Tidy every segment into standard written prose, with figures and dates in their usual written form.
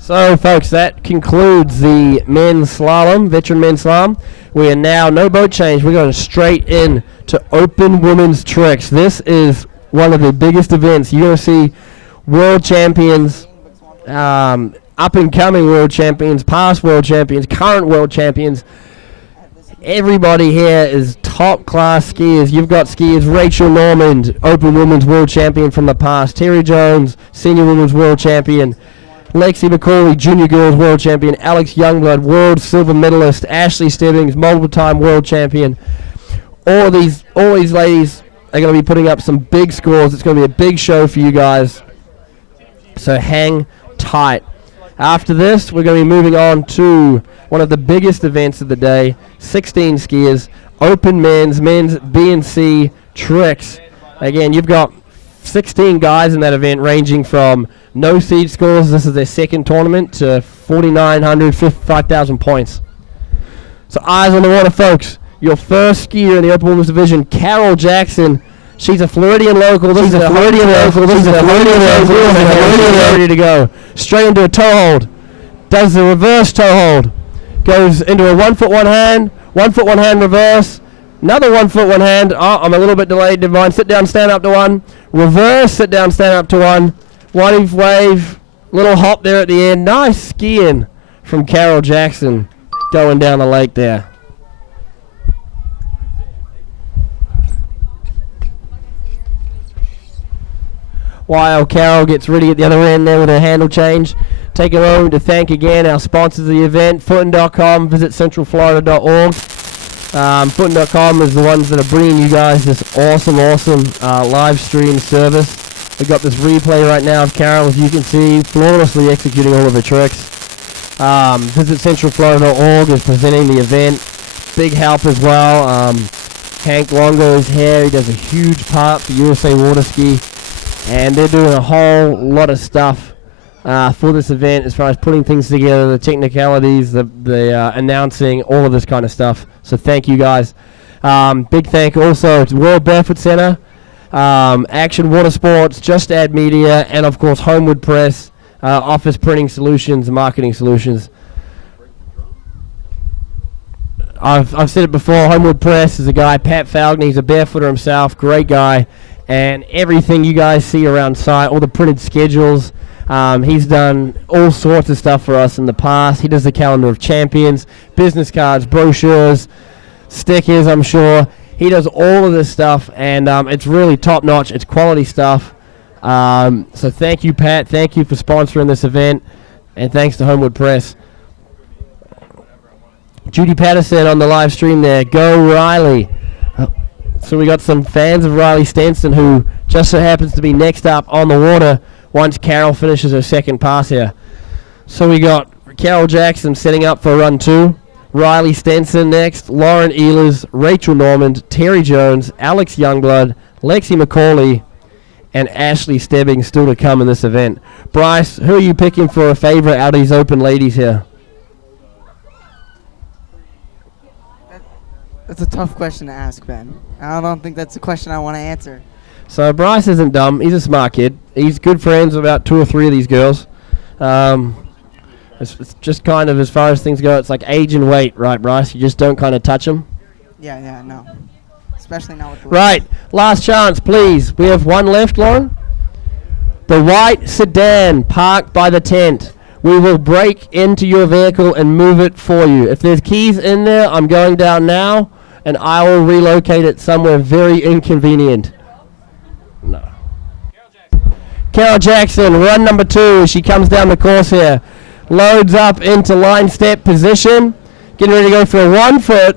So, folks, that concludes the men's slalom, veteran men's slalom. We are now, no boat change, we're going straight in to open women's tricks. This is one of the biggest events. You're going to see world champions, up-and-coming world champions, past world champions, current world champions. Everybody here is top-class skiers. You've got skiers Rachel Normand, open women's world champion from the past. Terry Jones, senior women's world champion. Lexi McCauley, junior girls world champion. Alex Youngblood, world silver medalist. Ashley Stebbings, multiple-time world champion. All these ladies are going to be putting up some big scores. It's going to be a big show for you guys. So hang tight. After this, we're going to be moving on to one of the biggest events of the day. 16 skiers, open men's B and C tricks. Again, you've got 16 guys in that event, ranging from no seed scores, this is their second tournament, to 4,900, 5,000 points. So eyes on the water, folks. Your first skier in the open women's division, Carol Jackson. She's a Floridian local. This is a Floridian local. This is a Floridian local. Ready to go. Straight into a toe hold. Does the reverse toe hold. Goes into a 1 foot, 1 hand. 1 foot, 1 hand reverse. Another 1 foot, 1 hand. Oh, I'm a little bit delayed. Divine. Sit down, stand up to 1. Reverse, sit down, stand up to 1. Wave. Little hop there at the end. Nice skiing from Carol Jackson going down the lake there. While Carol gets ready at the other end there with her handle change. Take a moment to thank again our sponsors of the event, footin.com, visit centralflorida.org. Footin.com is the ones that are bringing you guys this awesome live stream service. We've got this replay right now of Carol, as you can see, flawlessly executing all of her tricks. Visit centralflorida.org is presenting the event. Big help as well. Hank Longo is here. He does a huge part for USA Water Ski. And they're doing a whole lot of stuff for this event as far as putting things together, the technicalities, the announcing, all of this kind of stuff. So thank you guys. Big thank also to World Barefoot Center, Action Water Sports, Just Add Media, and of course Homewood Press, Office Printing Solutions, Marketing Solutions. I've said it before, Homewood Press is a guy, Pat Falcon, he's a barefooter himself, great guy. And everything you guys see around site, all the printed schedules, he's done all sorts of stuff for us in the past. He does the calendar of champions, business cards, brochures, stickers, I'm sure. He does all of this stuff, and it's really top-notch. It's quality stuff. So thank you, Pat. Thank you for sponsoring this event, and thanks to Homewood Press. Judy Patterson on the live stream there. Go Riley. So we got some fans of Riley Stenson, who just so happens to be next up on the water once Carol finishes her second pass here. So we got Carol Jackson setting up for run 2. Riley Stenson next. Lauren Ehlers, Rachel Normand, Terry Jones, Alex Youngblood, Lexi McCauley, and Ashley Stebbings still to come in this event. Bryce, who are you picking for a favorite out of these open ladies here? That's a tough question to ask, Ben. I don't think that's a question I want to answer. So Bryce isn't dumb. He's a smart kid. He's good friends with about 2 or 3 of these girls. It's just kind of, as far as things go, it's like age and weight, right, Bryce? You just don't kind of touch them. Yeah, no. Especially not with the right, last chance, please. We have one left, Lauren. The white sedan parked by the tent. We will break into your vehicle and move it for you. If there's keys in there, I'm going down now, and I will relocate it somewhere very inconvenient. No. Carol Jackson, run number 2 as she comes down the course here. Loads up into line step position. Getting ready to go for a 1 foot,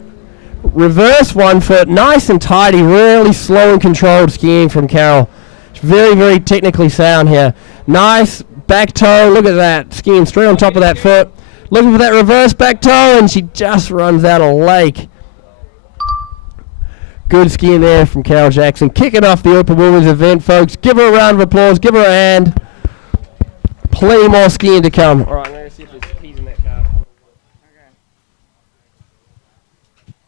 reverse 1 foot, nice and tidy, really slow and controlled skiing from Carol. Very, very technically sound here. Nice back toe, look at that, skiing straight on top of that foot. Looking for that reverse back toe, and she just runs out of lake. Good skiing there from Carol Jackson. Kicking off the Open Women's event, folks. Give her a round of applause. Give her a hand. Plenty more skiing to come. All right, I'm going to see if there's keys in that car. Okay.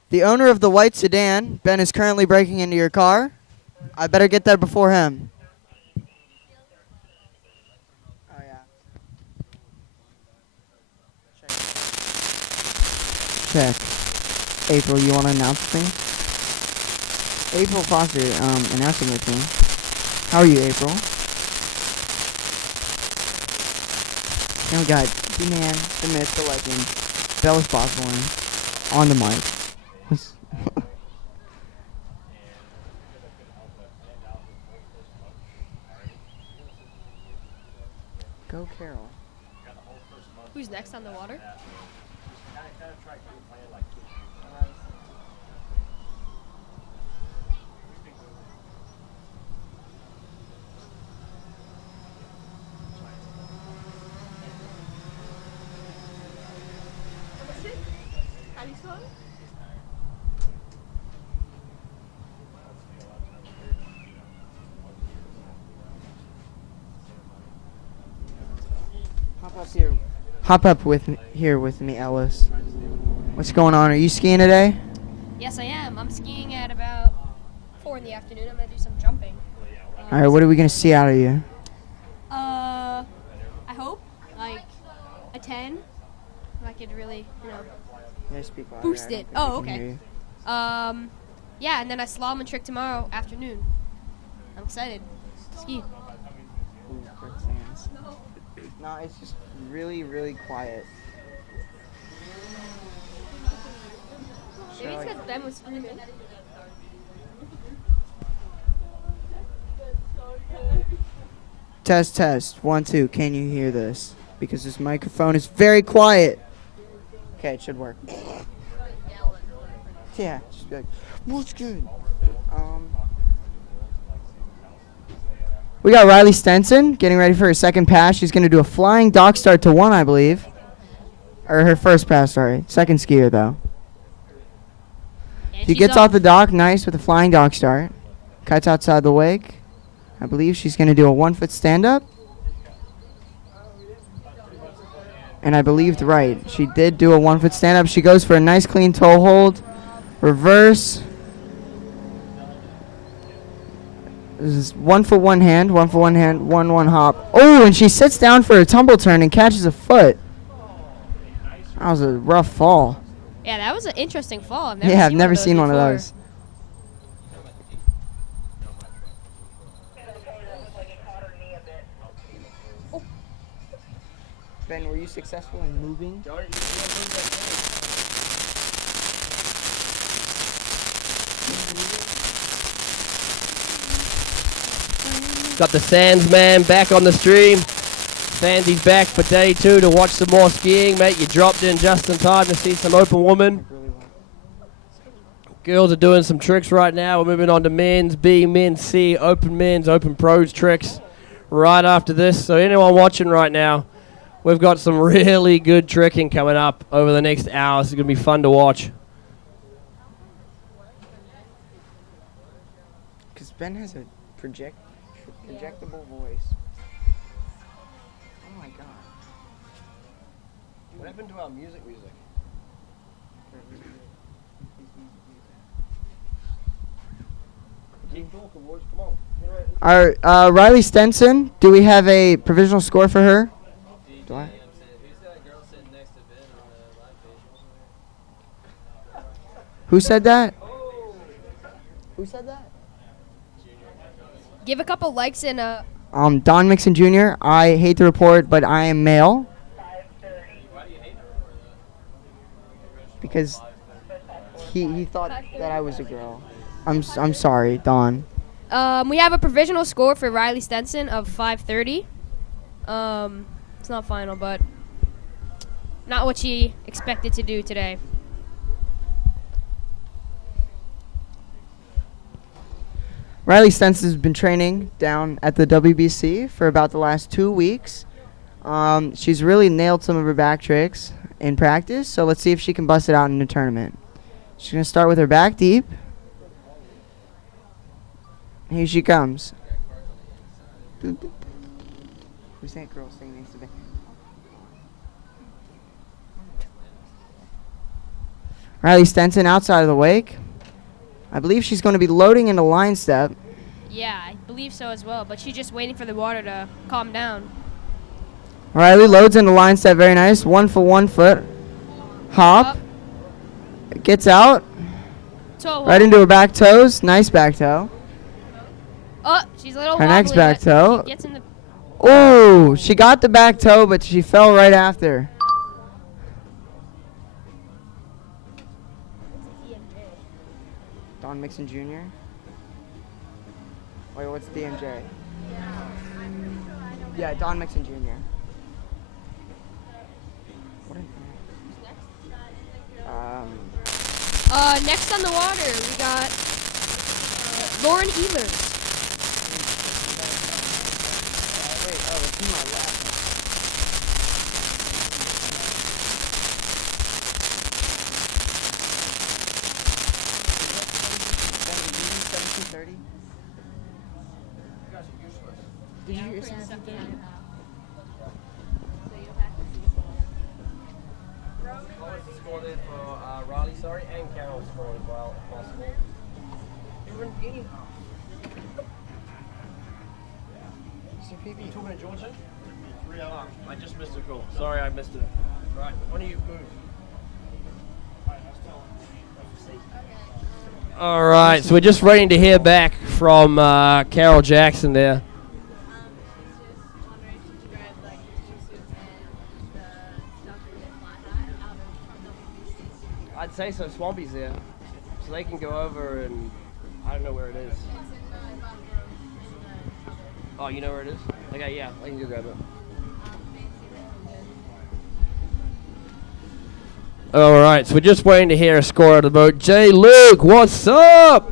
The owner of the white sedan, Ben, is currently breaking into your car. I better get there before him. Oh, yeah. check. April, you want to announce me? April Foster, announcing with me. How are you, April? And we got D-Man, the myth, the legend, Bellis Bosborn, on the mic. Go, Carol. Who's next on the water? Hop up here with me, Ellis. What's going on? Are you skiing today? Yes, I am. I'm skiing at about 4 in the afternoon. I'm gonna do some jumping. All right, what are we gonna see out of you? I hope like a 10. If I could really, boost it. Oh, okay. Yeah, and then I slalom and trick tomorrow afternoon. I'm excited. Ski. No, it's just really, really quiet. Maybe it's because Ben was screaming. Test, test. 1, 2. Can you hear this? Because this microphone is very quiet. Okay, it should work. Yeah, just be like, what's good? We got Riley Stenson getting ready for her second pass. She's going to do a flying dock start to 1, I believe. Or her first pass, sorry. Second skier, though. And She gets off the dock nice with a flying dock start. Cuts outside the wake. I believe she's going to do a 1-foot stand-up. And I believed right. She did do a 1-foot stand-up. She goes for a nice clean toe hold. Reverse. This is 1 foot, 1 hand, 1 foot, 1 hand, 1 hop. Oh, and she sits down for a tumble turn and catches a foot. That was a rough fall. Yeah, that was an interesting fall. I've never seen one of those. Ben, were you successful in moving? Got the Sands man back on the stream. Sandy's back for day 2 to watch some more skiing, mate. You dropped in just in time to see some open woman. Girls are doing some tricks right now. We're moving on to men's B, men's C, open men's, open pros tricks right after this. So anyone watching right now, we've got some really good tricking coming up over the next hour. It's going to be fun to watch. Because Ben has a projectable voice. Oh my god. What happened to our music? Keep talking, boys. Come on. Riley Stenson, do we have a provisional score for her? Do I? Who's that girl sitting next to Ben on the live page? Who said that? Who said that? Give a couple likes and Don Mixon Jr. I hate to report, but I am male. Why do you hate her for that? Because he thought that I was a girl. I'm sorry, Don. we have a provisional score for Riley Stenson of 530. It's not final, but not what she expected to do today. Riley Stenson has been training down at the WBC for about the last 2 weeks. She's really nailed some of her back tricks in practice, so let's see if she can bust it out in the tournament. She's going to start with her back deep. Here she comes. Who's that girl standing next to me? Riley Stenson outside of the wake. I believe she's going to be loading into line step. Yeah, I believe so as well, but she's just waiting for the water to calm down. Riley loads into line step, very nice. 1 foot, 1 foot. Hop. Up. Gets out. Toe Right hold. into her back toes. Nice back toe. Oh, she's a little Her next wobbly, back but toe. She gets in the. Oh, she got the back toe, but she fell right after. Don Mixon Jr. Wait, what's DMJ? Yeah, Don Mixon Jr. What Next on the water, we got Lauren Ehlers. wait, oh, it's to my left. Did you hear 1730? What was the score there for Riley, sorry, and Carol scored as well, if possible. Mr. PB. Talking to Georgia? I just missed a call. Sorry, I missed it. Right, why don't you move? All right, so we're just waiting to hear back from Carol Jackson there. I'd say so. Swampy's there, so they can go over and I don't know where it is. Oh, you know where it is? Okay, yeah, I can go grab it. All right, so we're just waiting to hear a score out of the boat. Jay Luke, what's up?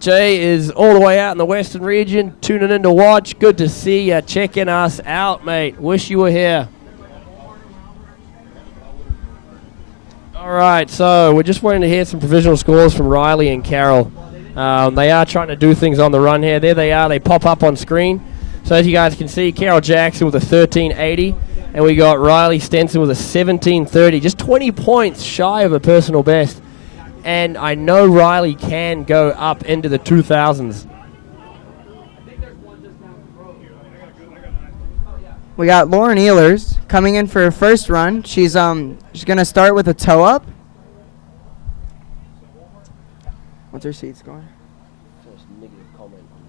Jay is all the way out in the Western region, tuning in to watch. Good to see you checking us out, mate. Wish you were here. All right, so we're just waiting to hear some provisional scores from Riley and Carol. They are trying to do things on the run here. There they are. They pop up on screen. So as you guys can see, Carol Jackson with a 1380. And we got Riley Stenson with a 1730. Just 20 points shy of a personal best. And I know Riley can go up into the 2000s. We got Lauren Ehlers coming in for her first run. She's gonna start with a toe up. What's her seat score? First negative comment on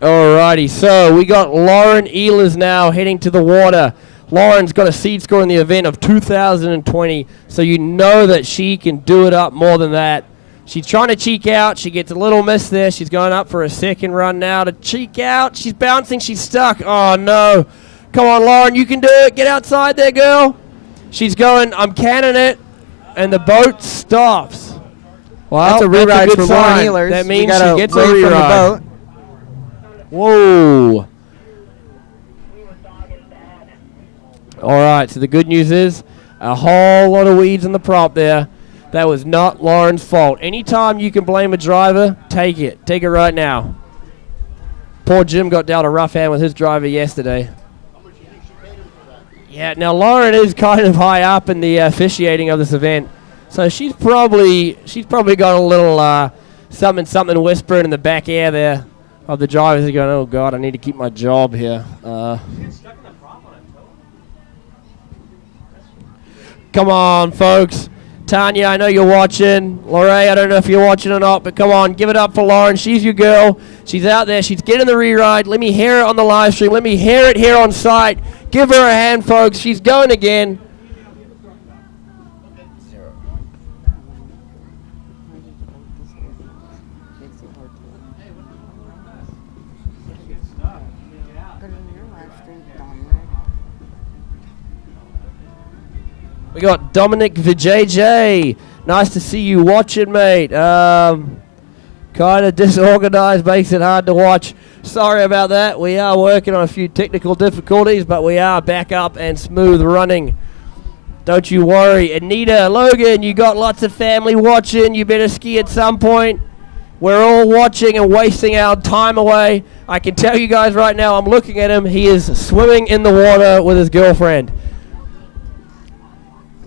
the announcers. Alrighty, so we got Lauren Ehlers now heading to the water. Lauren's got a seed score in the event of 2020, so you know that she can do it up more than that. She's trying to cheek out. She gets a little miss there. She's going up for a second run now to cheek out. She's bouncing. She's stuck. Oh, no. Come on, Lauren. You can do it. Get outside there, girl. She's going, I'm canning it, and the boat stops. Well, That's a reride good for sign. Lauren Ehlers. That We means got she a gets a wave from the reride. boat. Whoa. All right, so the good news is a whole lot of weeds in the prop there. That was not Lauren's fault. Anytime you can blame a driver, take it. Take it right now. Poor Jim got dealt a rough hand with his driver yesterday. Yeah, now Lauren is kind of high up in the officiating of this event. So she's probably got a little something whispering in the back air there of the drivers. They're going, oh, God, I need to keep my job here. Come on, folks. Tanya, I know you're watching. Lorraine, I don't know if you're watching or not, but come on, give it up for Lauren. She's your girl. She's out there. She's getting the re-ride. Let me hear it on the live stream. Let me hear it here on site. Give her a hand, folks. She's going again. We got Dominic Vijay. Nice to see you watching, mate. Kind of disorganized, makes it hard to watch. Sorry about that. We are working on a few technical difficulties, but we are back up and smooth running. Don't you worry. Anita, Logan, you got lots of family watching. You better ski at some point. We're all watching and wasting our time away. I can tell you guys right now, I'm looking at him. He is swimming in the water with his girlfriend.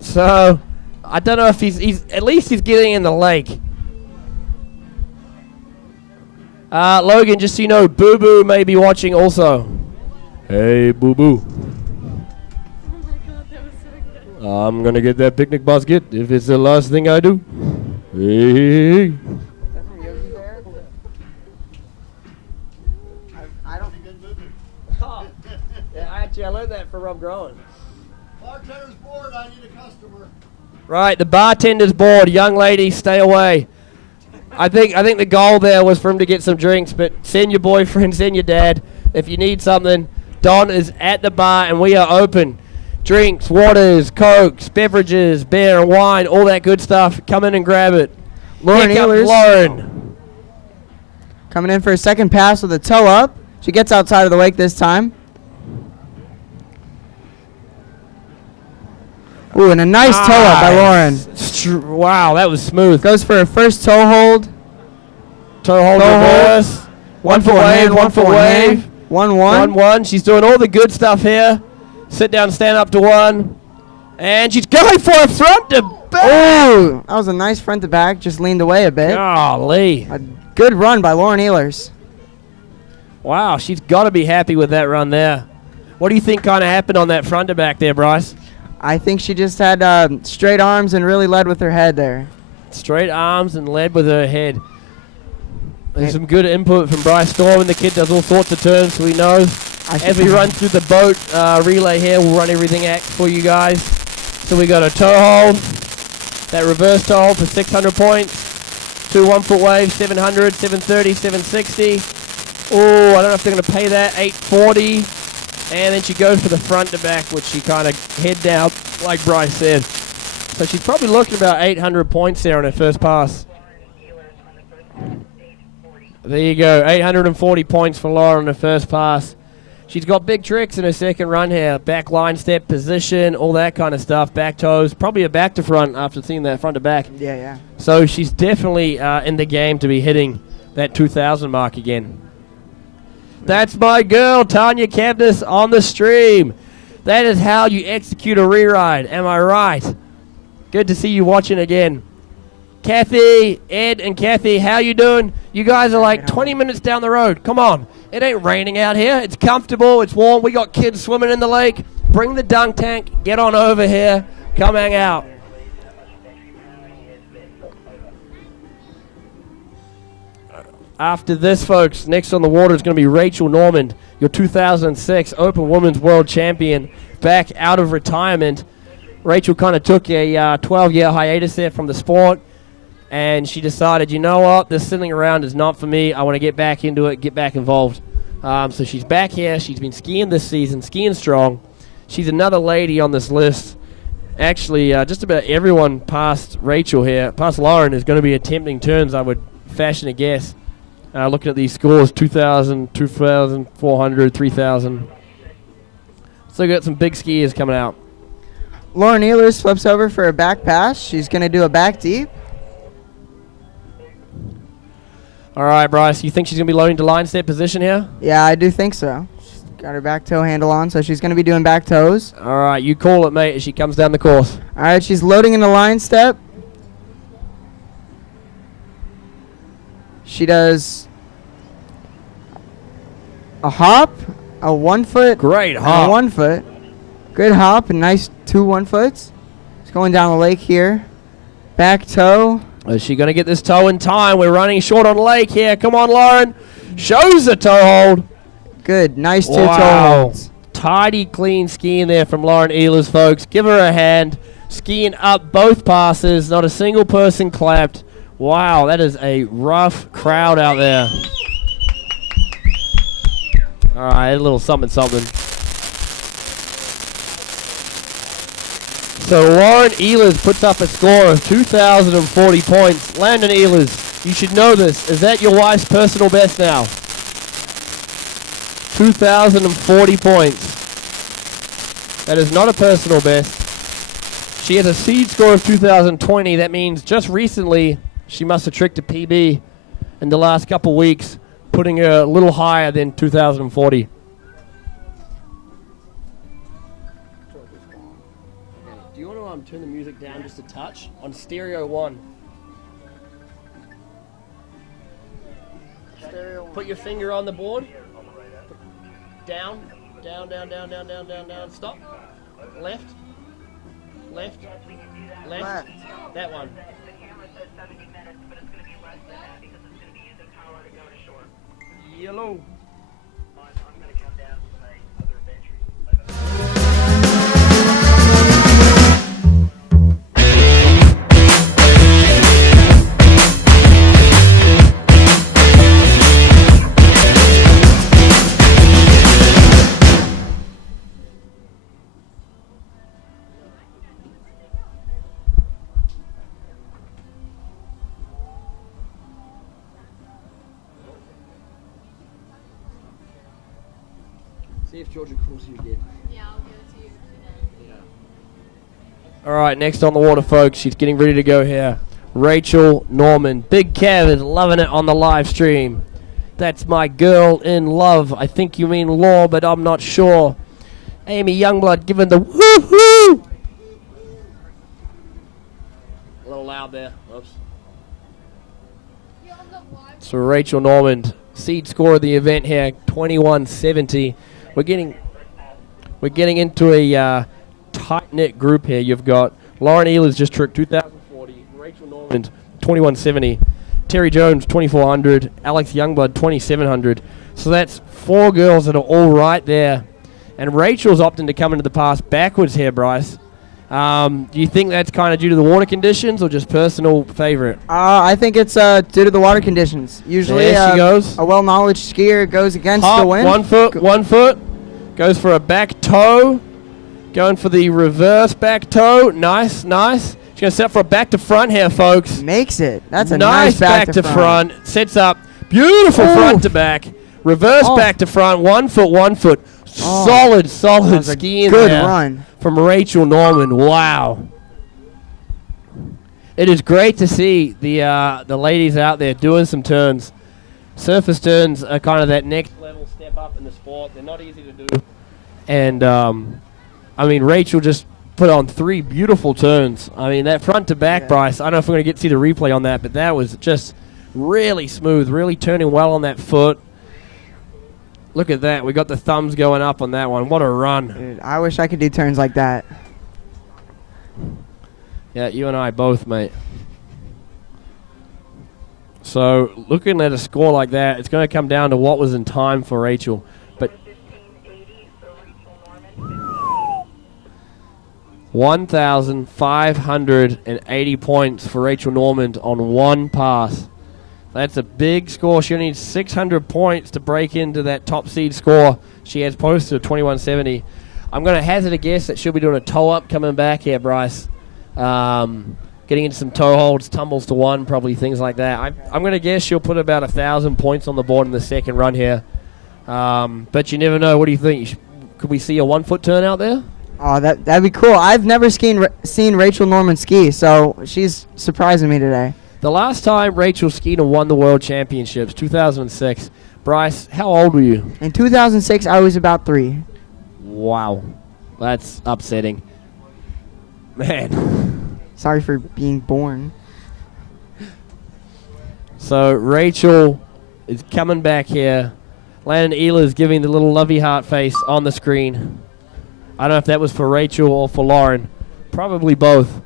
So, I don't know if he's at least he's getting in the lake. Logan, just so you know, Boo Boo may be watching also. Hey, Boo Boo. I'm going to get that picnic basket if it's the last thing I do. Hey. Actually, I learned that from Rob Groen. Bartender's bored. I need a customer. Right, the bartender's bored. Young lady, stay away. I think the goal there was for him to get some drinks, but send your boyfriend, send your dad. If you need something, Don is at the bar, and we are open. Drinks, waters, cokes, beverages, beer and wine, all that good stuff. Come in and grab it. Lauren Here comes Ehlers Lauren. coming in for a second pass with a toe up. She gets outside of the wake this time. Ooh, and a nice toe up by Lauren. Wow, that was smooth. Goes for her first toe hold. Toe hold reverse. 1 foot wave, 1 foot wave. 1-1. 1-1. She's doing all the good stuff here. Sit down, stand up to one. And she's going for a front to back. Ooh, that was a nice front to back. Just leaned away a bit. Golly. A good run by Lauren Ehlers. Wow, she's got to be happy with that run there. What do you think kind of happened on that front to back there, Bryce? I think she just had straight arms and really led with her head there. Straight arms and led with her head. There's some good input from Bryce Storm, and the kid does all sorts of turns, so he knows. As we run through the boat relay here, we'll run everything out for you guys. So we got a toe hold, that reverse toe hold for 600 points, 2 1 foot waves, 700, 730, 760. Oh, I don't know if they're going to pay that, 840. And then she goes for the front to back, which she kind of head down, like Bryce said. So she's probably looking about 800 points there on her first pass. There you go, 840 points for Laura on her first pass. She's got big tricks in her second run here. Back line step, position, all that kind of stuff. Back toes, probably a back to front after seeing that front to back. Yeah. So she's definitely in the game to be hitting that 2,000 mark again. That's my girl, Tanya Kevnis, on the stream. That is how you execute a re-ride. Am I right? Good to see you watching again. Kathy, Ed, and Kathy, how you doing? You guys are like 20 minutes down the road. Come on. It ain't raining out here. It's comfortable. It's warm. We got kids swimming in the lake. Bring the dunk tank. Get on over here. Come hang out. After this, folks, next on the water is going to be Rachel Normand, your 2006 Open Women's World Champion, back out of retirement. Rachel kind of took a 12-year hiatus there from the sport, and she decided, you know what, this sitting around is not for me. I want to get back into it, get back involved. So she's back here. She's been skiing this season, skiing strong. She's another lady on this list. Actually, just about everyone past Rachel here, past Lauren, is going to be attempting turns, I would fashion a guess. Looking at these scores, 2,000, 2,400, 3,000. So we got some big skiers coming out. Lauren Ehlers flips over for a back pass. She's going to do a back deep. All right, Bryce, you think she's going to be loading to line step position here? Yeah, I do think so. She's got her back toe handle on, so she's going to be doing back toes. All right, you call it, mate, as she comes down the course. All right, she's loading in the line step. She does a hop, a 1 foot. Great and hop. A 1 foot. Good hop and nice 2 1 foots. It's going down the lake here. Back toe. Is she going to get this toe in time? We're running short on lake here. Come on, Lauren. Shows the toe hold. Good. Nice 2 toe holds. Tidy, clean skiing there from Lauren Ehlers, folks. Give her a hand. Skiing up both passes. Not a single person clapped. Wow, that is a rough crowd out there. All right, a little something, something. So Lauren Ehlers puts up a score of 2,040 points. Landon Ehlers, you should know this. Is that your wife's personal best now? 2,040 points. That is not a personal best. She has a seed score of 2,020. That means just recently she must have tricked a PB in the last couple weeks, putting her a little higher than 2,040. Do you want to turn the music down just a touch? On stereo 1. Put your finger on the board. Down, down, down, down, down, down, down, down. Stop. Left. Left. Left. That one. Yellow. See if Georgia calls you again. Yeah, I'll give it to you. All right, next on the water, folks. She's getting ready to go here. Rachel Norman. Big Kev is loving it on the live stream. That's my girl in love. I think you mean law, but I'm not sure. Amy Youngblood giving the woohoo. A little loud there. Oops. So Rachel Norman, seed score of the event here, 2170. We're getting into a tight-knit group here. You've got Lauren Ehlers just tricked 2,040, Rachel Norman 2170, Terry Jones 2,400, Alex Youngblood 2,700. So that's 4 girls that are all right there. And Rachel's opting to come into the pass backwards here, Bryce. Do you think that's kind of due to the water conditions or just personal favorite? I think it's due to the water conditions. Usually, there she goes. A well-knowledge skier goes against Hop, the wind. 1 foot, 1 foot. Goes for a back toe. Going for the reverse back toe. Nice, nice. She's going to set up for a back to front here, folks. Makes it. That's a nice back to front. Sets up. Beautiful front to back. Reverse back to front. 1 foot, 1 foot. Solid skiing good there run from Rachel Norman. Wow. It is great to see the ladies out there doing some turns. Surface turns are kind of that next level step up in the sport. They're not easy to do. And, I mean, Rachel just put on 3 beautiful turns. I mean, that front to back, Bryce, I don't know if we're going to get to see the replay on that, but that was just really smooth, really turning well on that foot. Look at that. We got the thumbs going up on that one. What a run. Dude, I wish I could do turns like that. Yeah, you and I both, mate. So, looking at a score like that, it's going to come down to what was in time for Rachel. But 1,580 points for Rachel Norman on 1 pass. That's a big score. She only needs 600 points to break into that top seed score. She has posted of 2170. I'm going to hazard a guess that she'll be doing a toe-up coming back here, Bryce. Getting into some toe holds, tumbles to 1, probably things like that. I'm going to guess she'll put about 1,000 points on the board in the second run here. But you never know. What do you think? Could we see a 1 foot turn out there? Oh, that'd be cool. I've never seen Rachel Norman ski, so she's surprising me today. The last time Rachel skied and won the World Championships, 2006. Bryce, how old were you? In 2006, I was about 3. Wow. That's upsetting. Man. Sorry for being born. So Rachel is coming back here. Landon Ehlers is giving the little lovey heart face on the screen. I don't know if that was for Rachel or for Lauren. Probably both,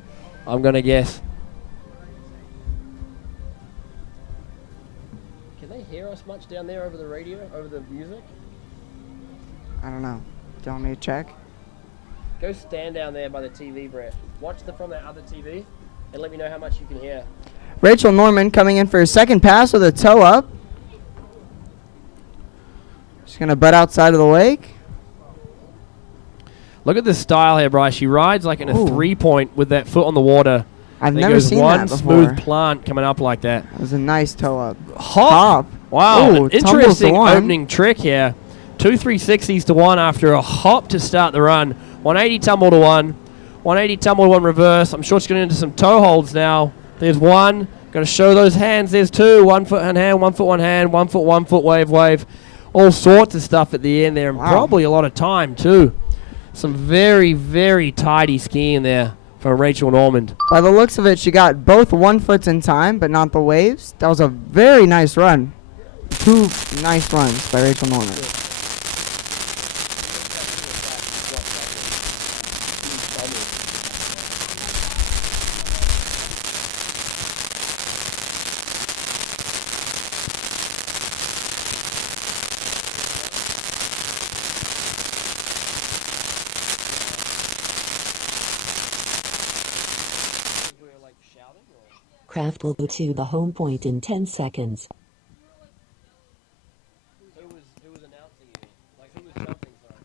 I'm going to guess. Can they hear us much down there over the radio, over the music? I don't know. Do you want me to check? Go stand down there by the TV, Brett. Watch from that other TV and let me know how much you can hear. Rachel Norman coming in for her second pass with a toe up. She's going to butt outside of the lake. Look at this style here, Bryce. She rides like in a 3-point with that foot on the water. I've never seen that before. One smooth plant coming up like that. That was a nice toe up. Hop. Wow. Ooh, an interesting opening trick here. 2 360s to 1 after a hop to start the run. 180 tumble to 1. 180 tumble to 1 reverse. I'm sure it's going into some toe holds now. There's 1. Got to show those hands. There's 2. 1 foot and hand, 1 foot, 1 hand, 1 foot, 1 foot, wave, wave. All sorts of stuff at the end there. And probably a lot of time, too. Some very, very tidy skiing there for Rachel Norman. By the looks of it, she got both 1 foots in time, but not the waves. That was a very nice run. 2 nice runs by Rachel Norman. Aircraft will go to the home point in 10 seconds. Who was announcing it? Like, who was jumping, sorry?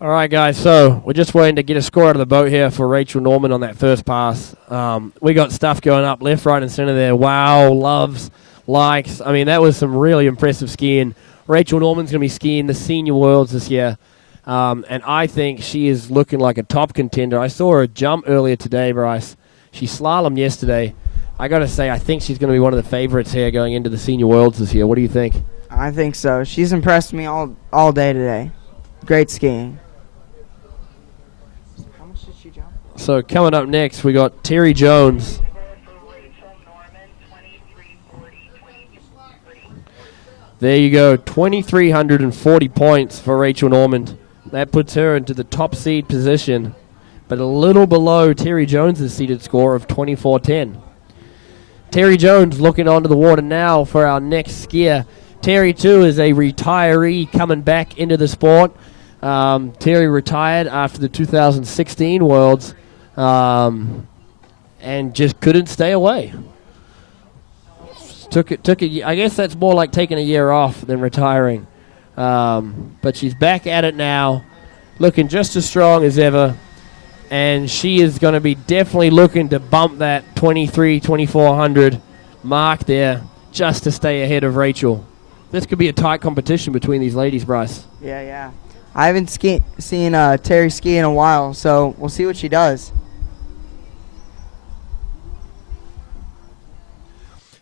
All right, guys, so we're just waiting to get a score out of the boat here for Rachel Norman on that first pass. We got stuff going up left, right, and center there. Wow, loves, likes. I mean, that was some really impressive skiing. Rachel Norman's going to be skiing the Senior Worlds this year, and I think she is looking like a top contender. I saw her jump earlier today, Bryce. She slalomed yesterday. I got to say, I think she's going to be one of the favorites here going into the Senior Worlds this year. What do you think? I think so. She's impressed me all day today. Great skiing. How much did she jump? So coming up next, we got Terry Jones. There you go, 2,340 points for Rachel Norman. That puts her into the top seed position, but a little below Terry Jones' seeded score of 2,410. Terry Jones looking onto the water now for our next skier. Terry, too, is a retiree coming back into the sport. Terry retired after the 2016 Worlds and just couldn't stay away. Took a, I guess that's more like taking a year off than retiring. But she's back at it now, looking just as strong as ever. And she is going to be definitely looking to bump that 2,400 mark there just to stay ahead of Rachel. This could be a tight competition between these ladies, Bryce. Yeah. I haven't seen Terry ski in a while, so we'll see what she does.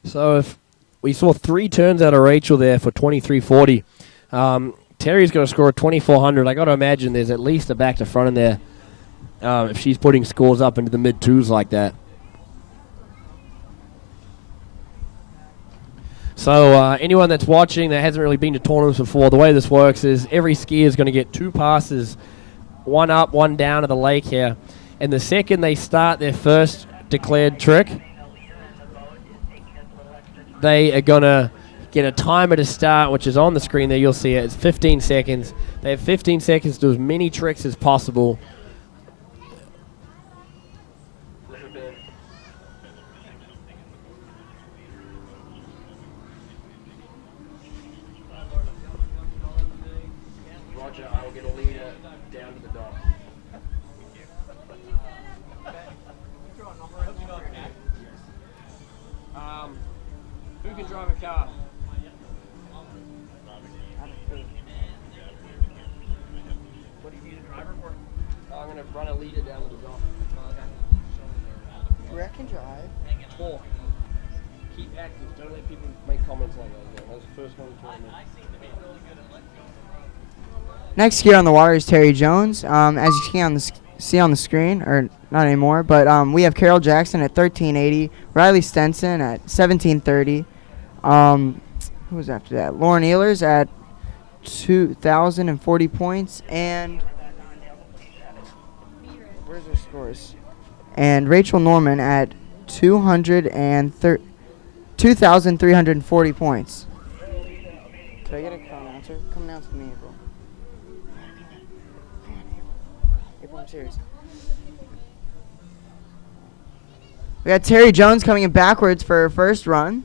So if we saw 3 turns out of Rachel there for 2,340. Terry's going to score 2,400. I got to imagine there's at least a back to front in there if she's putting scores up into the mid-twos like that. So anyone that's watching that hasn't really been to tournaments before, the way this works is every skier is going to get 2 passes, one up, one down to the lake here. And the second they start their first declared trick, they are going to get a timer to start, which is on the screen there. You'll see it. It's 15 seconds. They have 15 seconds to do as many tricks as possible. Roger, I will get a leader down to the dock. Who can drive a car? What do you need a driver for? I'm going to run a leader down to the dock. Brett can drive. Talk. Keep active. Don't let people make comments like that. That was the first one to me. Next skier on the water is Terry Jones. As you see on the screen, or not anymore, but we have Carol Jackson at 1,380, Riley Stenson at 1,730. Who was after that? Lauren Ehlers at 2,040 points, and where's her scores? And Rachel Norman at 2,340 points. Could I get a co-announcer? Come announce with me, April. April, I'm serious. We got Terry Jones coming in backwards for her first run.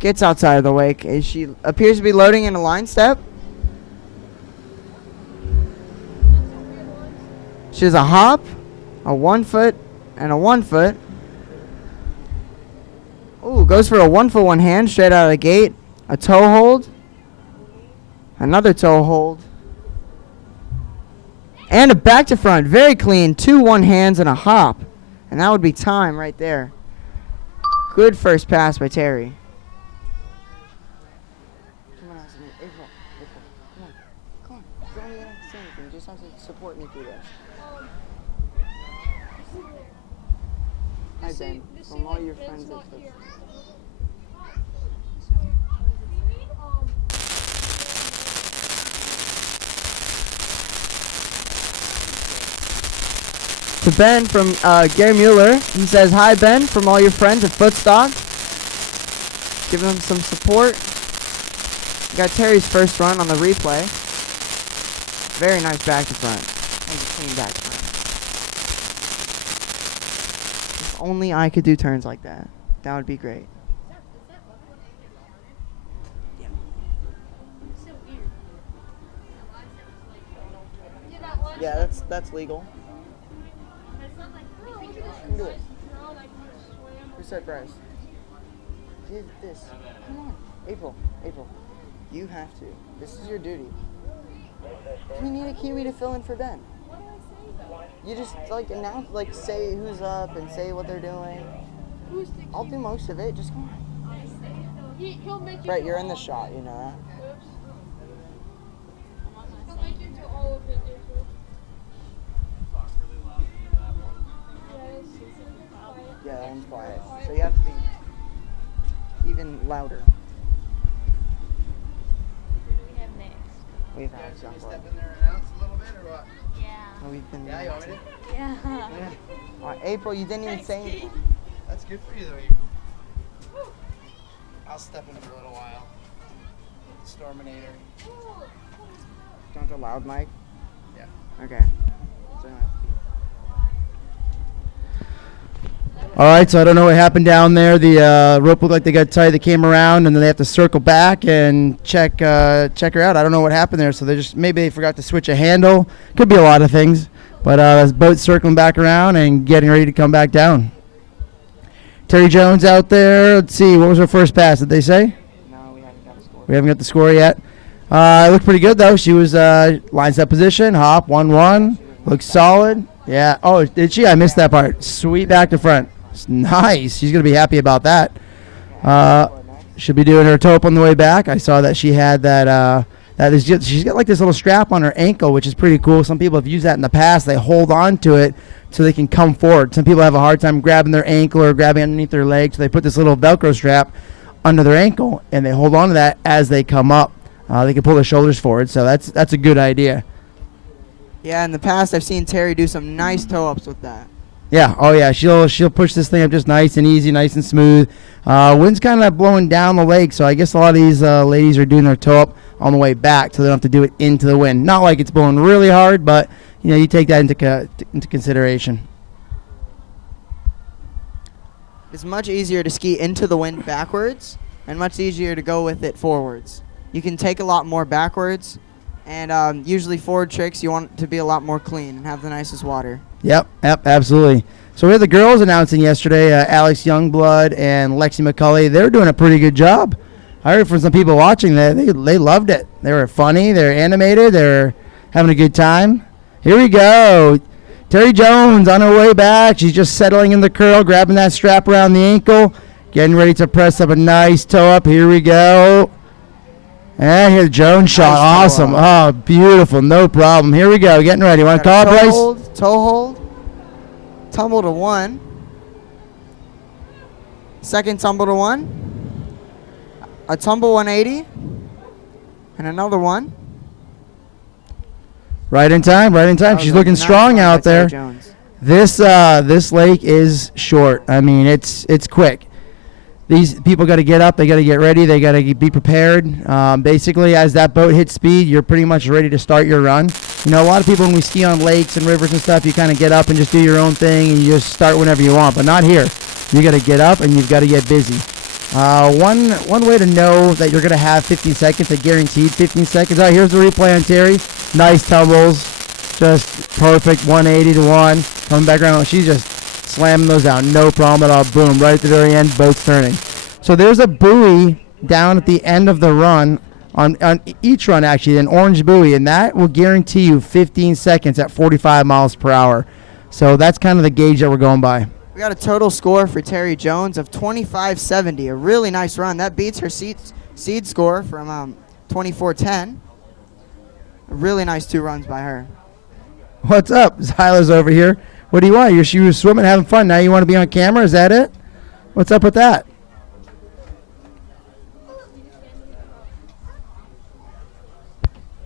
Gets outside of the wake. She appears to be loading in a line step. She has a hop, a 1 foot, and a 1 foot. Ooh, goes for a 1 foot 1 hand straight out of the gate. A toe hold. Another toe hold. And a back to front. Very clean. 2 1 hands and a hop. And that would be time right there. Good first pass by Terry. Come on, April. Come on. Don't even have to say anything. Just have to support me through this. Hi, Ben. From all your friends at Twitter. to Ben from Gary Mueller. He says, "Hi Ben, from all your friends at Footstock." Give him some support. We got Terry's first run on the replay. Very nice back to front. Nice clean back to front. If only I could do turns like that. That would be great. Yeah, that's legal. Do it. Who said Bryce? Did this. Come on. April. You have to. This is your duty. We need a Kiwi to fill in for Ben. You just announce, say who's up and say what they're doing. I'll do most of it. Just come on. Right, you're in the shot, you know that. Yeah, that one's quiet. So you have to be even louder. We've had some. Step in there and announce a little bit or what? Yeah. Oh, we've been. Yeah, you want me to? Yeah. All right, April, you didn't even say anything. That's good for you though, April. I'll step in for a little while. Storminator. Do you want the loud mic? Yeah. Okay. So, All right, so I don't know what happened down there. The rope looked like they got tight. They came around, and then they have to circle back and check her out. I don't know what happened there. So maybe they forgot to switch a handle. Could be a lot of things. But this boat's circling back around and getting ready to come back down. Terry Jones out there. Let's see, what was her first pass? Did they say? no, we haven't got a score. We haven't got the score yet. It looked pretty good, though. She was line set position, hop, 1-1. Looks solid. Yeah. Oh, did she? I missed that part. Sweet back to front. Nice. She's going to be happy about that. Should be doing her toe-up on the way back. I saw that she had that. She's got like this little strap on her ankle, which is pretty cool. Some people have used that in the past. They hold on to it so they can come forward. Some people have a hard time grabbing their ankle or grabbing underneath their leg, so they put this little Velcro strap under their ankle, and they hold on to that as they come up. They can pull their shoulders forward, so that's a good idea. Yeah, in the past I've seen Terry do some nice toe-ups with that. Yeah, oh yeah, she'll push this thing up just nice and easy, nice and smooth. Wind's kind of blowing down the lake, so I guess a lot of these ladies are doing their toe up on the way back, so they don't have to do it into the wind. Not like it's blowing really hard, but you take that into consideration. It's much easier to ski into the wind backwards and much easier to go with it forwards. You can take a lot more backwards, and usually forward tricks you want to be a lot more clean and have the nicest water. Yep, absolutely. So we had the girls announcing yesterday, Alex Youngblood and Lexi McCulley. They were doing a pretty good job. I heard from some people watching that they loved it. They were funny, they were animated, they were having a good time. Here we go. Terry Jones on her way back. She's just settling in the curl, grabbing that strap around the ankle, getting ready to press up a nice toe up. Here we go. And here's the Jones shot. Nice toe awesome. Oh, beautiful. No problem. Here we go. Getting ready. Want to call it, Bryce? Toe hold. Tumble to 1. Second tumble to 1. A tumble 180. And another one. Right in time. She's looking strong out there. This lake is short. I mean, it's quick. These people got to get up. They got to get ready. They got to be prepared. Basically, as that boat hits speed, you're pretty much ready to start your run. A lot of people, when we ski on lakes and rivers and stuff, you kind of get up and just do your own thing, and you just start whenever you want. But not here. You got to get up, and you've got to get busy. One way to know that you're going to have 15 seconds, a guaranteed 15 seconds. All right, here's the replay on Terry. Nice tumbles. Just perfect, 180 to 1. Coming back around. She's just slamming those out. No problem at all. Boom, right at the very end, boat's turning. So there's a buoy down at the end of the run, on each run actually, an orange buoy, and that will guarantee you 15 seconds at 45 miles per hour. So that's kind of the gauge that we're going by. We got a total score for Terry Jones of 25.70. A really nice run. That beats her seed score from 24.10. A really nice 2 runs by her. What's up? Zyla's over here. What do you want? You were swimming, having fun. Now you want to be on camera? Is that it? What's up with that?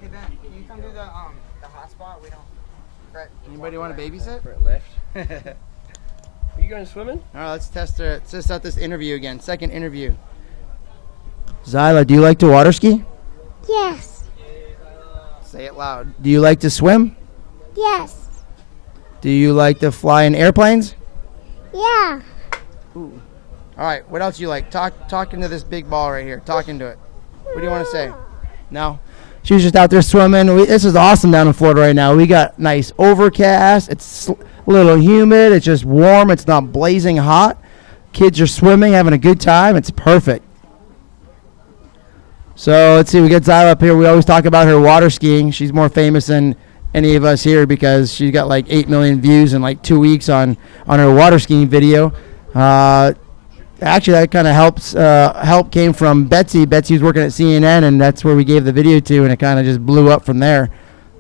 Hey Ben, can you come do the hot spot? We don't. Brett, Anybody want to babysit? Lift. Are you going swimming? All right, let's test out this interview again. Second interview. Zyla, do you like to water ski? Yes. Say it loud. Do you like to swim? Yes. Do you like to fly in airplanes? Yeah. Ooh. All right, what else you like? Talk into this big ball right here. Talk into it. What do you want to say? No? She was just out there swimming. This is awesome down in Florida right now. We got nice overcast. It's a little humid. It's just warm. It's not blazing hot. Kids are swimming, having a good time. It's perfect. So let's see. We got Zyla up here. We always talk about her water skiing. She's more famous than any of us here because she's got like 8 million views in like 2 weeks on her water skiing video. Actually, that kind of help came from Betsy. Betsy was working at CNN, and that's where we gave the video to, and it kind of just blew up from there.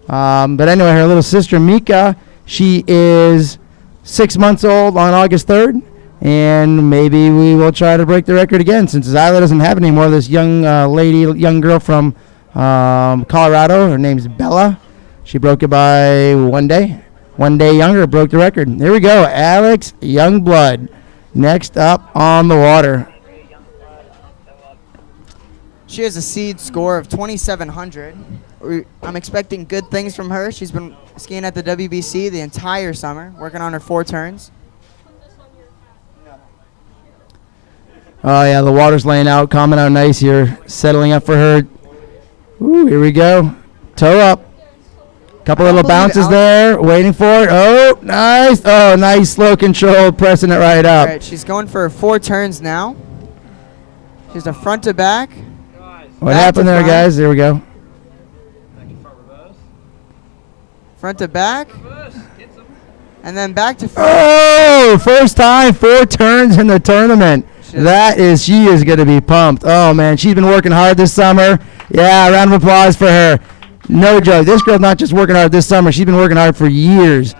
But anyway, her little sister, Mika, she is 6 months old on August 3rd, and maybe we will try to break the record again since Zyla doesn't have it anymore. This young young girl from Colorado, her name's Bella. She broke it by 1 day. 1 day younger, broke the record. Here we go, Alex Youngblood. Next up on the water. She has a seed score of 2,700. I'm expecting good things from her. She's been skiing at the WBC the entire summer, working on her 4 turns. Oh, yeah, the water's laying out, calming out nice here, settling up for her. Ooh, here we go. Toe up. Couple little bounces there, waiting for it. Oh, nice. Oh, nice, slow control, pressing it right up. All right, she's going for 4 turns now. She's a front to back. What happened there, guys? There we go. Front to back. And then back to front. Oh, first time 4 turns in the tournament. She is going to be pumped. Oh, man, she's been working hard this summer. Yeah, round of applause for her. No joke. This girl's not just working hard this summer. She's been working hard for years.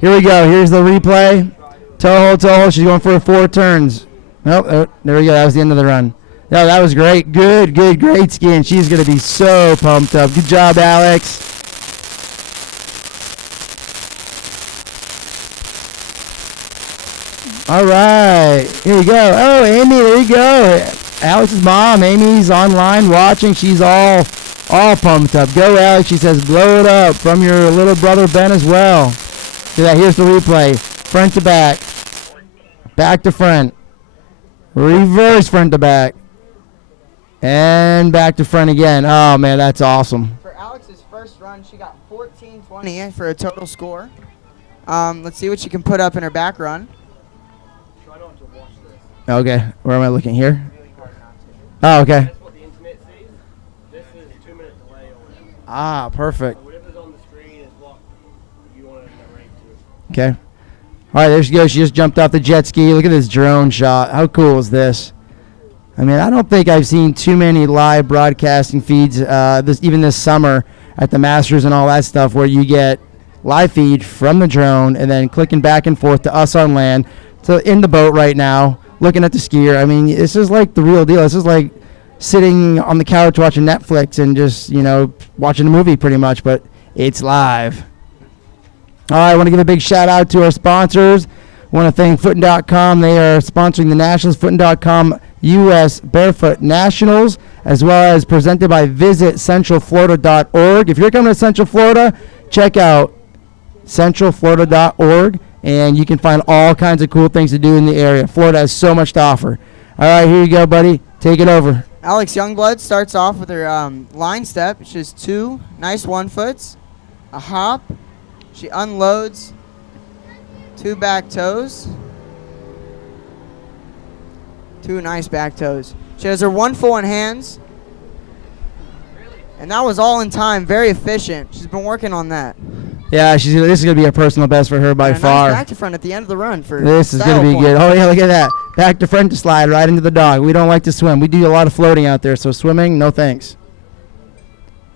Here we go. Here's the replay. Toe hold, toe hold. She's going for 4 turns. Oh, there we go. That was the end of the run. No, that was great. Great skiing. She's going to be so pumped up. Good job, Alex. All right. Here we go. Oh, Amy, there you go. Alex's mom. Amy's online watching. She's all pumped up. Go, Alex. She says, blow it up from your little brother, Ben, as well. See that? Here's the replay. Front to back. Back to front. Reverse front to back. And back to front again. Oh, man, that's awesome. For Alex's first run, she got 14.20 for a total score. Let's see what she can put up in her back run. Okay. Where am I looking? Here? Oh, okay. Ah, perfect. Okay. All right, there she goes. She just jumped off the jet ski. Look at this drone shot. How cool is this? I mean, I don't think I've seen too many live broadcasting feeds even this summer at the Masters and all that stuff where you get live feed from the drone and then clicking back and forth to us on land. So in the boat right now, looking at the skier. I mean, this is like the real deal. This is like sitting on the couch watching Netflix and just, watching a movie pretty much, but it's live. All right, I want to give a big shout out to our sponsors. I want to thank Footin.com. They are sponsoring the Nationals, Footin.com U.S. Barefoot Nationals, as well as presented by visitcentralflorida.org. If you're coming to Central Florida, check out centralflorida.org, and you can find all kinds of cool things to do in the area. Florida has so much to offer. All right, here you go, buddy. Take it over. Alex Youngblood starts off with her line step. She has 2 nice 1-foots, a hop. She unloads 2 back toes. 2 nice back toes. She has her 1 full in hands. And that was all in time. Very efficient. She's been working on that. Yeah, this is going to be a personal best for her by far. Nice back to front at the end of the run. This is going to be good. Oh, yeah, look at that. Back to front to slide right into the dog. We don't like to swim. We do a lot of floating out there, so swimming, no thanks.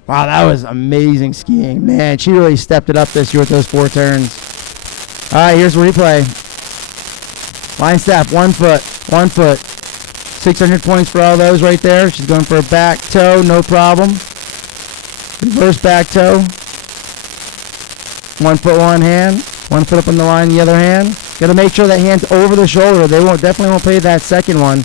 Wow, that was amazing skiing. Man, she really stepped it up this year with those 4 turns. All right, here's the replay. Line step, 1 foot, 1 foot. 600 points for all those right there. She's going for a back toe, no problem. Reverse back toe. 1 foot, 1 hand. One foot up on the line, the other hand. Got to make sure that hand's over the shoulder. They definitely won't play that second one.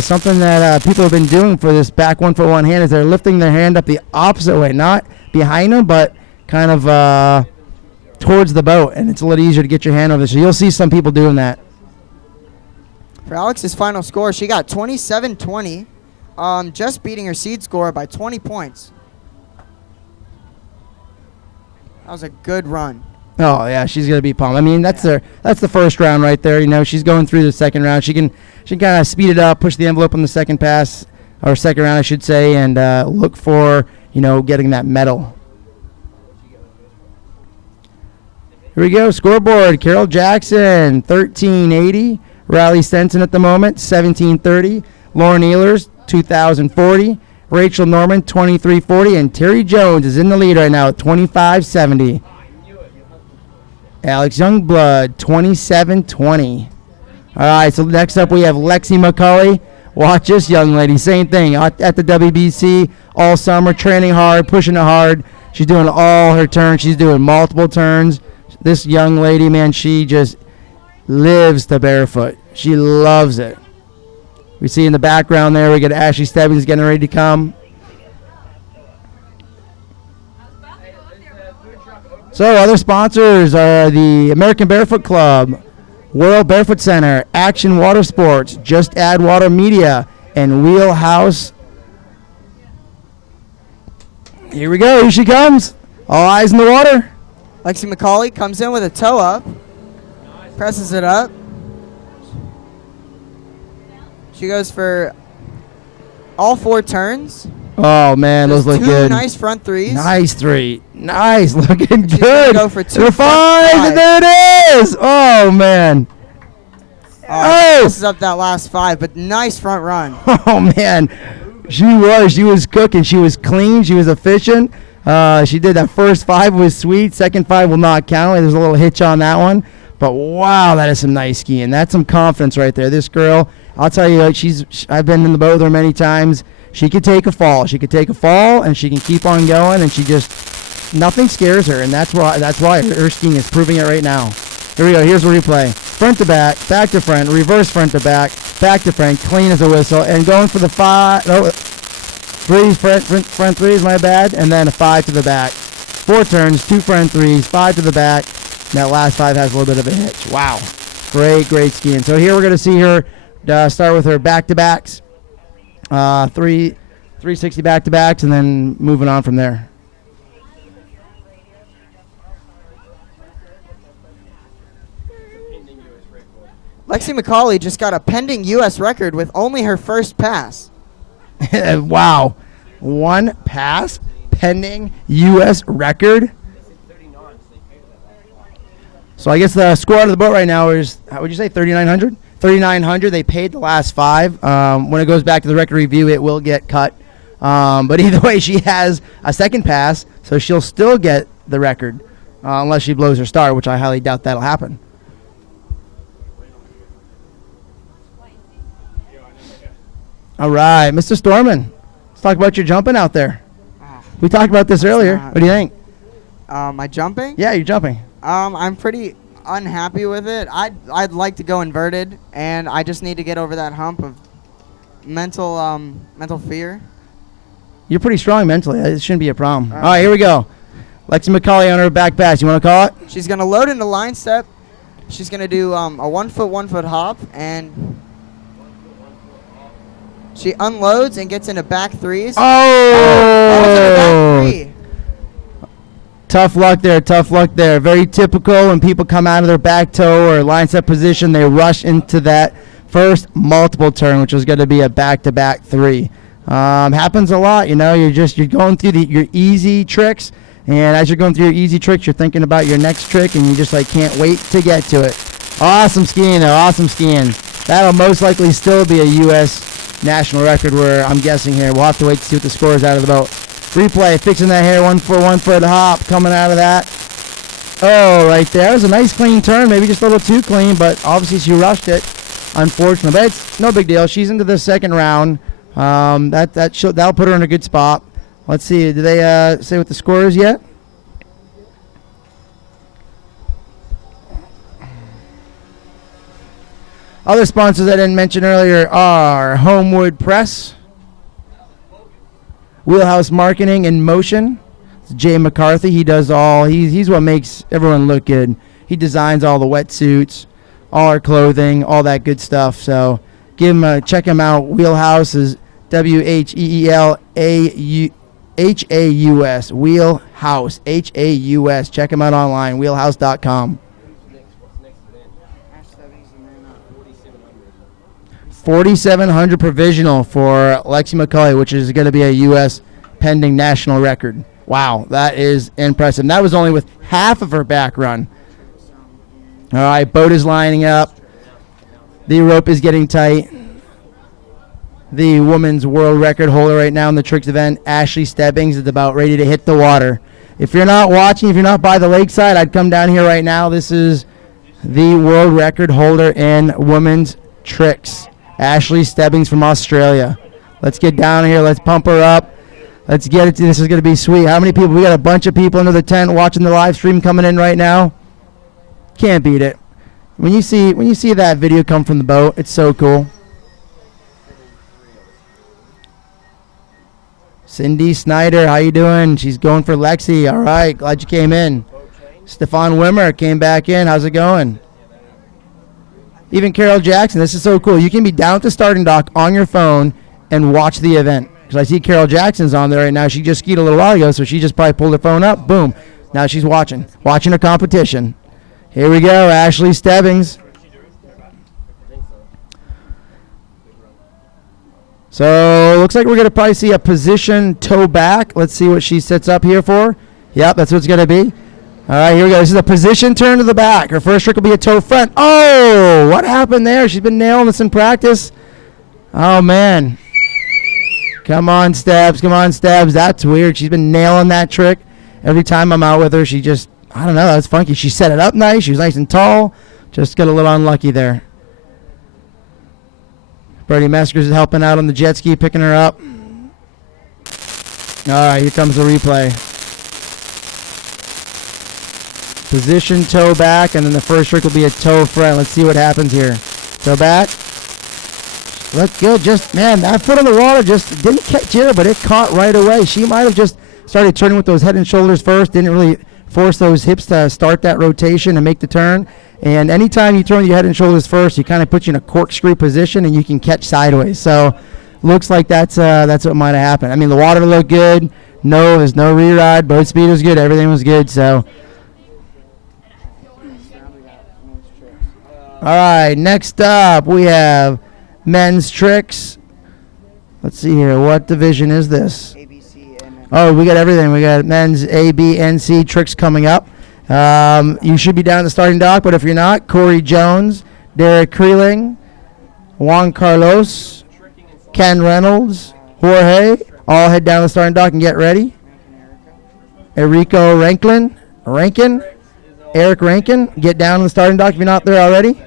Something that people have been doing for this back 1 foot 1 hand is they're lifting their hand up the opposite way, not behind them, but kind of towards the boat, and it's a little easier to get your hand over. So you'll see some people doing that. For Alex's final score, she got 27-20, just beating her seed score by 20 points. That was a good run. Oh yeah, she's gonna be pumped. I mean, that's the first round right there. You know, she's going through the second round. She can kind of speed it up, push the envelope on the second pass, or second round, I should say, and look for getting that medal. Here we go. Scoreboard: Carol Jackson 1380, Riley Stenson at the moment 1730, Lauren Ehlers 2040, Rachel Norman 2340, and Terry Jones is in the lead right now at 2570. Alex Youngblood 2720. All right, so next up we have Lexi McCulley. Watch this young lady. Same thing at the WBC all summer, training hard, pushing it hard. She's doing all her turns. She's doing multiple turns. This young lady, man, she just lives to barefoot. She loves it. We see in the background there, we get Ashley Stebbins getting ready to come. So other sponsors are the American Barefoot Club, World Barefoot Center, Action Water Sports, Just Add Water Media, and Wheelhouse. Here we go. Here she comes. All eyes in the water. Lexi McCauley comes in with a toe up, presses it up. She goes for all 4 turns. Oh, man, those look good. 2 nice front threes. Nice 3. Nice, looking She's good. Go for 2 5, and there it is. Oh, man. Oh, messes up that last 5, but nice front run. Oh, man. She was cooking. She was clean. She was efficient. She did that first 5 was sweet. Second 5 will not count. There's a little hitch on that one. But, wow, that is some nice skiing. That's some confidence right there. This girl, I'll tell you, I've been in the boat with her many times. She could take a fall. She could take a fall, and she can keep on going, and nothing scares her, and that's why her skiing is proving it right now. Here we go. Here's a replay. Front to back to front, reverse front to back to front, clean as a whistle, and going for the 3 front threes, my bad, and then a 5 to the back. 4 turns, 2 front threes, 5 to the back. And that last 5 has a little bit of a hitch. Wow. Great skiing. So here we're going to see her start with her back-to-backs. 360 back-to-backs, and then moving on from there. Lexi McCauley just got a pending U.S. record with only her first pass. Wow. 1 pass, pending U.S. record. So I guess the score out of the boat right now is, how would you say, 3,900? 3,900. They paid the last 5. When it goes back to the record review, it will get cut. But either way, she has a second pass, so she'll still get the record unless she blows her star, which I highly doubt that'll happen. All right, Mr. Storman, let's talk about your jumping out there. We talked about this earlier. What do you think? My jumping? Yeah, you're jumping. I'm pretty unhappy with it. I'd like to go inverted, and I just need to get over that hump of mental fear. You're pretty strong mentally. It shouldn't be a problem. All right, here we go. Lexi McCauley on her back pass. You want to call it? She's going to load into line step. She's going to do a 1 foot, 1 foot hop, and she unloads and gets into back threes. Oh! Back 3. Tough luck there. Very typical when people come out of their back toe or line step position, they rush into that first multiple turn, which is going to be a back-to-back 3. Happens a lot, you're going through your easy tricks, and as you're going through your easy tricks, you're thinking about your next trick, and you just can't wait to get to it. Awesome skiing though, awesome skiing. That'll most likely still be a U.S. national record, where I'm guessing here. We'll have to wait to see what the score is out of the boat. Replay, fixing that hair, 1 foot hop, coming out of that. Oh, right there. It was a nice clean turn, maybe just a little too clean, but obviously she rushed it, unfortunately. But it's no big deal. She's into the second round. That'll put her in a good spot. Let's see. Did they say what the score is yet? Other sponsors I didn't mention earlier are Homewood Press, Wheelhouse Marketing in Motion. It's Jay McCarthy. He does all. He's what makes everyone look good. He designs all the wetsuits, all our clothing, all that good stuff. So give him check him out. Wheelhouse is WHEELAUS. Wheelhouse, HAUS. Check him out online. Wheelhouse.com. 4,700 provisional for Lexi McCulley, which is going to be a U.S. pending national record. Wow, that is impressive. And that was only with half of her back run. All right, boat is lining up. The rope is getting tight. The women's world record holder right now in the tricks event, Ashley Stebbings, is about ready to hit the water. If you're not watching, if you're not by the lakeside, I'd come down here right now. This is the world record holder in women's tricks, Ashley Stebbings from Australia. Let's get down here. Let's pump her up. Let's get it. This is going to be sweet. How many people? We got a bunch of people under the tent watching the live stream coming in right now. Can't beat it. When you see that video come from the boat, it's so cool. Cindy Snyder, how you doing? She's going for Lexi. All right, glad you came in. Stefan Wimmer came back in. How's it going? Even Carol Jackson, this is so cool. You can be down at the starting dock on your phone and watch the event. Because I see Carol Jackson's on there right now. She just skied a little while ago, so she just probably pulled her phone up. Boom. Now she's watching her competition. Here we go, Ashley Stebbings. So looks like we're going to probably see a position toe back. Let's see what she sets up here for. Yep, that's what it's going to be. All right, here we go. This is a position turn to the back. Her first trick will be a toe front. Oh, what happened there? She's been nailing this in practice. Oh, man. Come on, Stebbs. Come on, Stebbs. That's weird. She's been nailing that trick. Every time I'm out with her, she just, I don't know, that's funky. She set it up nice. She was nice and tall. Just got a little unlucky there. Brody Meskers is helping out on the jet ski, picking her up. All right, here comes the replay. Position, toe back, and then the first trick will be a toe front. Let's see what happens here. Toe back. Look good. Just, man, that foot on the water just didn't catch her, but it caught right away. She might have just started turning with those head and shoulders first, didn't really force those hips to start that rotation and make the turn. And anytime you turn your head and shoulders first, you kind of put you in a corkscrew position and you can catch sideways. So looks like that's what might have happened. I mean, the water looked good. No, there's no re-ride. Boat speed was good. Everything was good. So, all right, next up we have men's tricks. Let's see here. What division is this? Oh, we got everything. We got men's A, B, and C tricks coming up. You should be down at the starting dock, but if you're not, Corey Jones, Derek Creeling, Juan Carlos, Ken Reynolds, Jorge, all head down to the starting dock and get ready. Enrico Rankin, Eric Rankin, get down to the starting dock if you're not there already.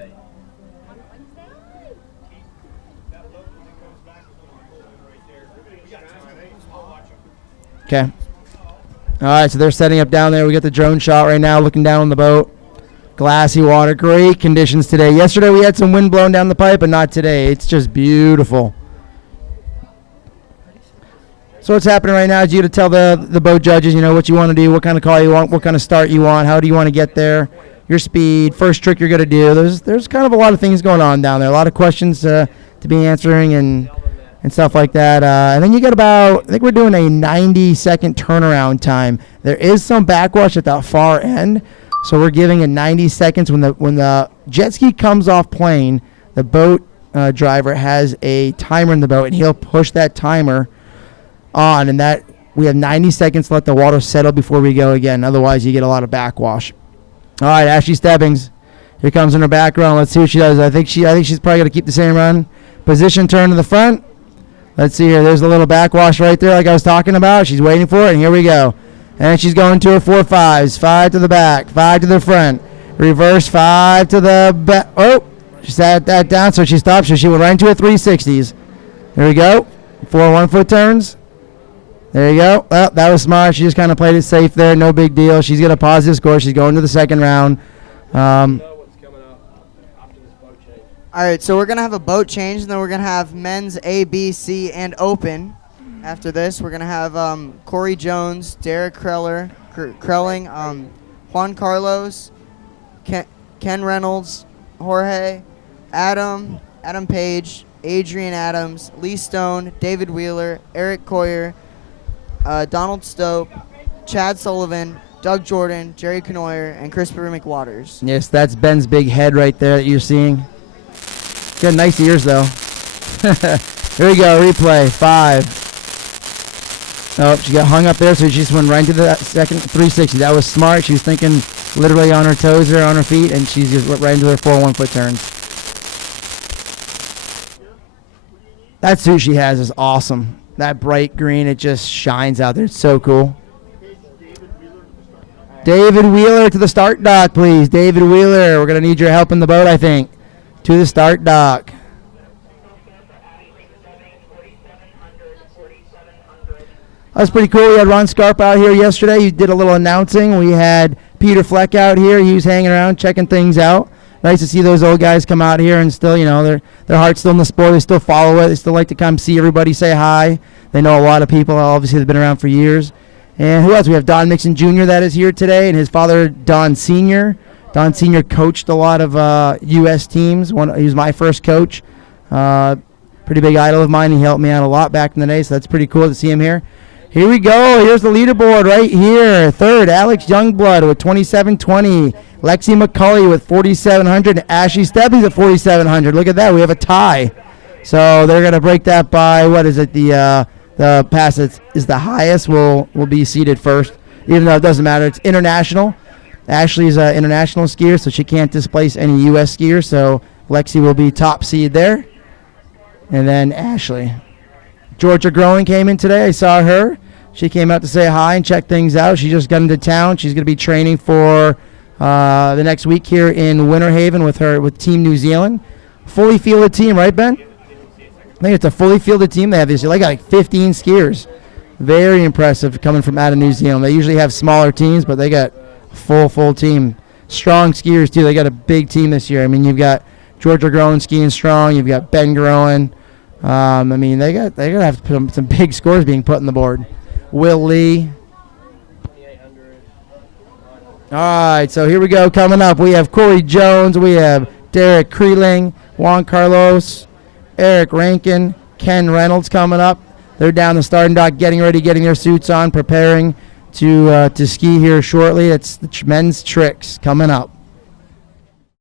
Okay. All right, so they're setting up down there. We got the drone shot right now, looking down on the boat. Glassy water, great conditions today. Yesterday we had some wind blowing down the pipe, but not today. It's just beautiful. So what's happening right now is you got to tell the boat judges, you know, what you want to do, what kind of call you want, what kind of start you want, how do you want to get there, your speed, first trick you're going to do. There's kind of a lot of things going on down there, a lot of questions to be answering and stuff like that. And then you get about, I think we're doing a 90-second turnaround time. There is some backwash at the far end, so we're giving it 90 seconds. When the jet ski comes off plane, the boat driver has a timer in the boat, and he'll push that timer on, and that we have 90 seconds to let the water settle before we go again. Otherwise, you get a lot of backwash. All right, Ashley Stebbings. Here comes in her back run. Let's see what she does. I think she's probably going to keep the same run. Position turn to the front. Let's see here. There's a little backwash right there like I was talking about. She's waiting for it, and here we go. And she's going to her 4-5s. 5 to the back, 5 to the front. Reverse 5 to the back. Oh, she sat that down, so she stopped. So she went right into her 360s. There we go. 4 1-foot turns. There you go. Well, that was smart. She just kind of played it safe there. No big deal. She's got a positive score. She's going to the second round. All right, so we're going to have a boat change, and then we're going to have men's A, B, C, and open. After this, we're going to have Corey Jones, Derek Krelling, Juan Carlos, Ken Reynolds, Jorge, Adam Page, Adrian Adams, Lee Stone, David Wheeler, Eric Coyer, Donald Stope, Chad Sullivan, Doug Jordan, Jerry Canoyer, and Christopher McWaters. Yes, that's Ben's big head right there that you're seeing. Got nice ears, though. Here we go, replay, 5. Oh, she got hung up there, so she just went right into the second 360. That was smart. She was thinking literally on her toes or on her feet, and she just went right into her 4 1-foot turns. That suit she has is awesome. That bright green, it just shines out there. It's so cool. David Wheeler to the start dock, please. David Wheeler, we're going to need your help in the boat, I think. To the start dock. That's pretty cool. We had Ron Scarp out here yesterday. He did a little announcing. We had Peter Fleck out here. He was hanging around, checking things out. Nice to see those old guys come out here and still, their heart's still in the sport. They still follow it. They still like to come see everybody, say hi. They know a lot of people. Obviously, they've been around for years. And who else? We have Don Mixon Jr. that is here today, and his father, Don Sr. Don Sr. coached a lot of U.S. teams. He was my first coach. Pretty big idol of mine. He helped me out a lot back in the day, so that's pretty cool to see him here. Here we go. Here's the leaderboard right here. Third, Alex Youngblood with 2720. Lexi McCulley with 4,700. Ashley Stebbins at 4,700. Look at that. We have a tie. So they're going to break that by, what is it, the pass that is the highest will be seated first, even though it doesn't matter. It's international. Ashley's an international skier, so she can't displace any U.S. skiers. So Lexi will be top seed there. And then Ashley. Georgia Growing came in today. I saw her. She came out to say hi and check things out. She just got into town. She's going to be training for the next week here in Winter Haven with Team New Zealand. Fully fielded team, right, Ben? I think it's a fully fielded team they have this year. They got like 15 skiers. Very impressive coming from out of New Zealand. They usually have smaller teams, but they got a full team. Strong skiers, too. They got a big team this year. I mean, you've got Georgia Growing skiing strong. You've got Ben Growing. I mean, they're going to have to put some big scores being put on the board. Will Lee. All right, so here we go. Coming up, we have Corey Jones. We have Derek Kreeling, Juan Carlos, Eric Rankin, Ken Reynolds coming up. They're down the starting dock, getting ready, getting their suits on, preparing to ski here shortly. It's the men's tricks coming up.